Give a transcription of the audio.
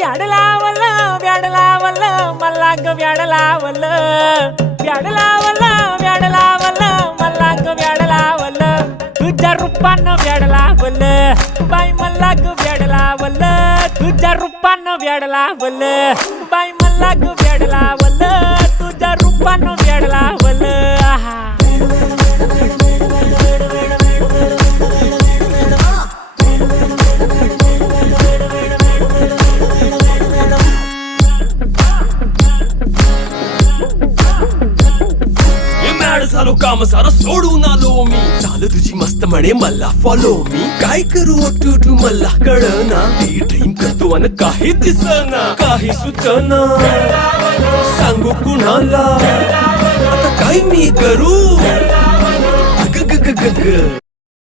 व्याड लावलं व्याड लावलं मला ग व्याड लावलं व्याड लावलं व्याड लावलं मला ग व्याड लावलं तुझ्या रूपानं व्याड लावलं बाई मला ग व्याड लावलं तुझ्या रूपानं व्याड लावलं बाई मला ग व्याड लावलं तुझ्या रूपानं व्याड लावलं आहा झालो काम सारं सोडून आलो मी चाल तुझी मस्त म्हणे मला फॉलो मी काय करू टू मला कळना ती ड्रीम करतो आणि काही दिसना काही सुचना सांगू कुणाला आता काय मी करू ग ग ग ग ग